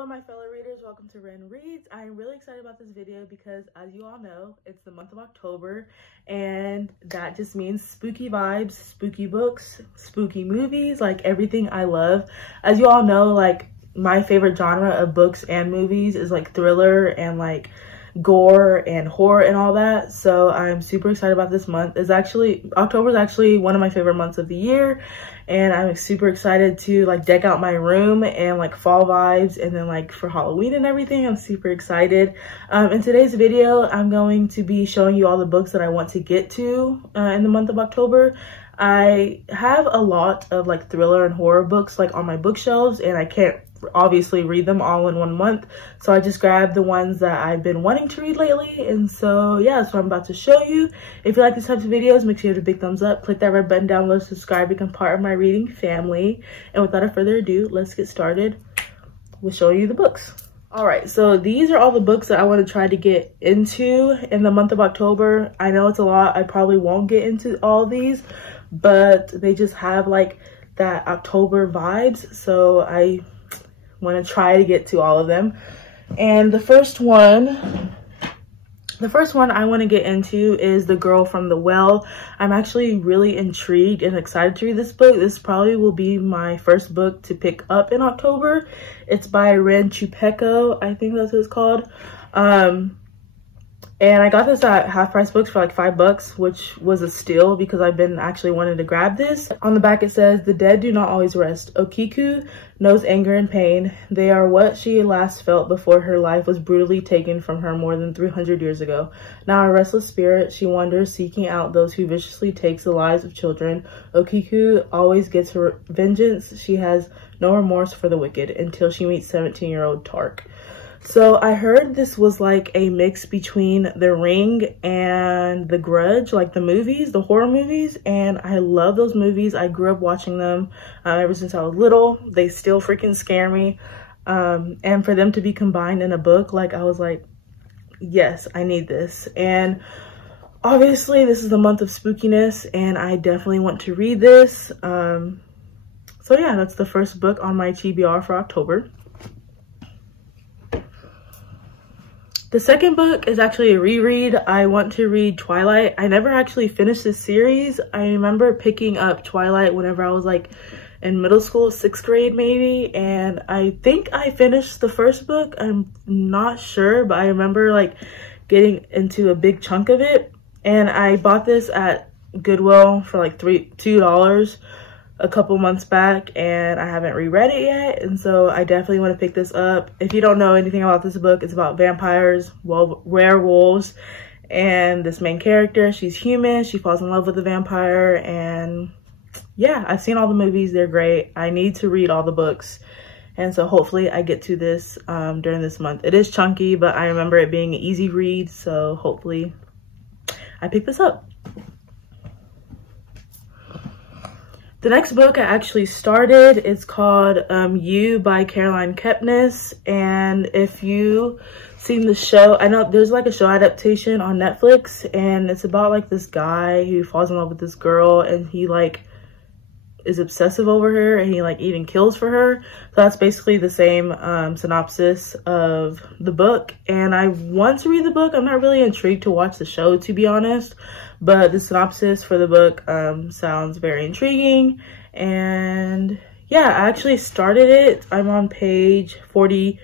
Hello my fellow readers, welcome to Ren Reads. I am really excited about this video because as you all know, it's the month of October and that just means spooky vibes, spooky books, spooky movies, like everything I love. As you all know, like my favorite genre of books and movies is like thriller and like gore and horror and all that. So I'm super excited about this month. October is actually one of my favorite months of the year, and I'm super excited to like deck out my room and like fall vibes, and then like for Halloween and everything. I'm super excited. In today's video, I'm going to be showing you all the books that I want to get to in the month of October. I have a lot of like thriller and horror books like on my bookshelves, and I can't obviously read them all in one month, so I just grabbed the ones that I've been wanting to read lately. And so yeah, so I'm about to show you. If you like these types of videos, make sure you hit a big thumbs up, click that red button down below, subscribe, become part of my reading family. And without further ado, let's get started with showing you the books. All right, so these are all the books that I want to try to get into in the month of October. I know it's a lot. I probably won't get into all these, but they just have like that October vibes, so I want to try to get to all of them. And the first one I want to get into is The Girl from the Well. I'm actually really intrigued and excited to read this book. This probably will be my first book to pick up in October. It's by Ren Chupeco, I think that's what it's called. And I got this at Half Price Books for like $5, which was a steal because I've been actually wanting to grab this. On the back it says, "The dead do not always rest. Okiku knows anger and pain. They are what she last felt before her life was brutally taken from her more than 300 years ago. Now a restless spirit, she wanders seeking out those who viciously takes the lives of children. Okiku always gets her vengeance. She has no remorse for the wicked until she meets 17-year-old Tark." So I heard this was like a mix between The Ring and The Grudge, like the movies, the horror movies, and I love those movies. I grew up watching them ever since I was little. They still freaking scare me. And for them to be combined in a book, like I was like, yes, I need this. And obviously this is the month of spookiness and I definitely want to read this. So yeah, that's the first book on my TBR for October. The second book is actually a reread. I want to read Twilight. I never actually finished this series. I remember picking up Twilight whenever I was like in middle school, 6th grade maybe, and I think I finished the first book. I'm not sure, but I remember like getting into a big chunk of it. And I bought this at Goodwill for like $2 a couple months back, and I haven't reread it yet, and so I definitely want to pick this up. If you don't know anything about this book, it's about vampires, werewolves, and this main character, she's human, she falls in love with a vampire, and yeah, I've seen all the movies, they're great. I need to read all the books, and so hopefully I get to this during this month. It is chunky, but I remember it being an easy read, so hopefully I pick this up. The next book I actually started, it's called You by Caroline Kepnes. And if you've seen the show, I know there's like a show adaptation on Netflix, and it's about like this guy who falls in love with this girl, and he like is obsessive over her, and he like even kills for her. So that's basically the same synopsis of the book. And I want to read the book. I'm not really intrigued to watch the show, to be honest, but the synopsis for the book sounds very intriguing. And yeah, I actually started it. I'm on page 40,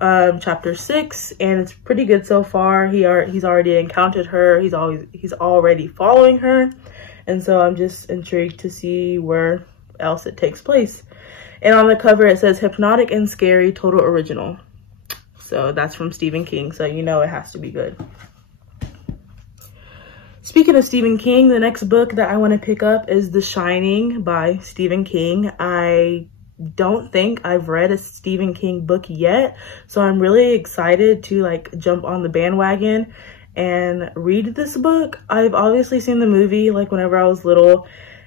chapter 6, and it's pretty good so far. He's already encountered her. He's already following her, and so I'm just intrigued to see where else it takes place. And on the cover it says "Hypnotic and Scary Total Original." So that's from Stephen King, so you know it has to be good. Speaking of Stephen King, the next book that I want to pick up is The Shining by Stephen King. I don't think I've read a Stephen King book yet, so I'm really excited to like jump on the bandwagon and read this book. I've obviously seen the movie like whenever I was little,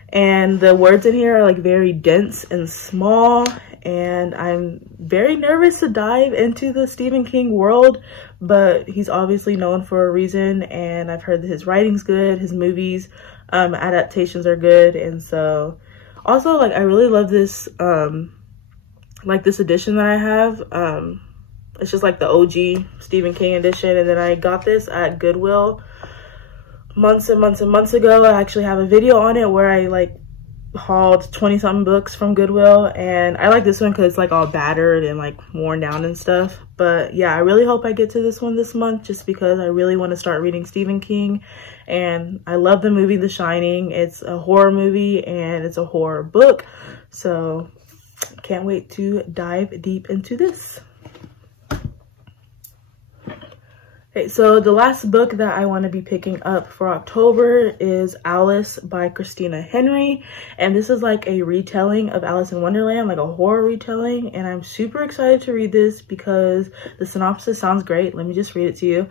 and the words in here are like very dense and small, and I'm very nervous to dive into the Stephen King world, but he's obviously known for a reason, and I've heard that his writing's good, his movies adaptations are good. And so also like I really love this like this edition that I have It's just like the OG Stephen King edition. And then I got this at Goodwill months and months and months ago. I actually have a video on it where I like hauled 20-something books from Goodwill, and I like this one because it's like all battered and like worn down and stuff. But yeah, I really hope I get to this one this month, just because I really want to start reading Stephen King. And I love the movie The Shining. It's a horror movie and it's a horror book, so can't wait to dive deep into this. Okay, so the last book that I want to be picking up for October is Alice by Christina Henry. And this is like a retelling of Alice in Wonderland, like a horror retelling. And I'm super excited to read this because the synopsis sounds great. Let me just read it to you.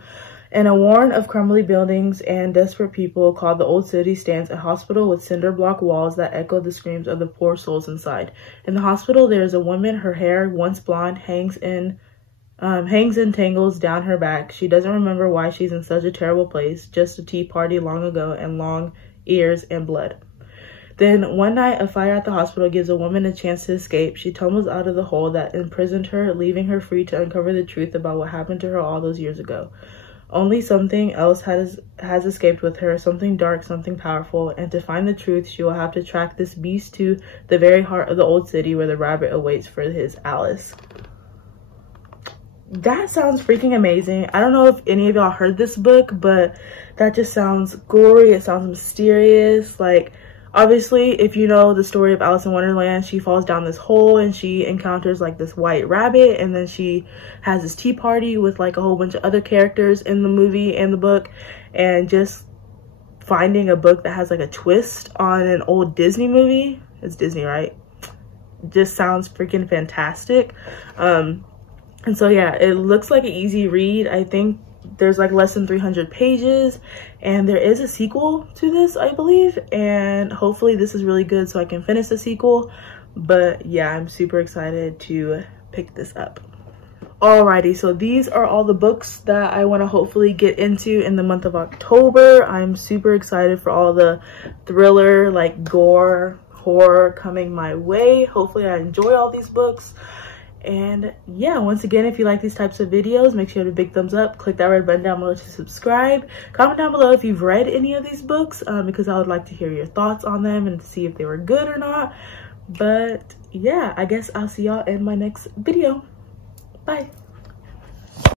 In a warren of crumbly buildings and desperate people called the Old City stands a hospital with cinder block walls that echo the screams of the poor souls inside. In the hospital, there is a woman. Her hair, once blonde, hangs in tangles down her back. She doesn't remember why she's in such a terrible place, just a tea party long ago and long ears and blood. Then one night, a fire at the hospital gives a woman a chance to escape. She tumbles out of the hole that imprisoned her, leaving her free to uncover the truth about what happened to her all those years ago. Only something else has escaped with her, something dark, something powerful, and to find the truth, she will have to track this beast to the very heart of the old city where the rabbit awaits for his Alice. That sounds freaking amazing. I don't know if any of y'all heard this book, but that just sounds gory. It sounds mysterious. Like, obviously, if you know the story of Alice in Wonderland, she falls down this hole and she encounters like this white rabbit, and then she has this tea party with like a whole bunch of other characters in the movie and the book. And just finding a book that has like a twist on an old Disney movie, it's Disney, right? Just sounds freaking fantastic. And so yeah, it looks like an easy read. I think there's like less than 300 pages, and there is a sequel to this, I believe, and hopefully this is really good so I can finish the sequel. But yeah, I'm super excited to pick this up. Alrighty, so these are all the books that I want to hopefully get into in the month of October. I'm super excited for all the thriller, like gore, horror coming my way. Hopefully I enjoy all these books. And yeah, once again, if you like these types of videos, make sure you have a big thumbs up, click that red button down below to subscribe. Comment down below if you've read any of these books, because I would like to hear your thoughts on them and to see if they were good or not. But yeah, I guess I'll see y'all in my next video. Bye.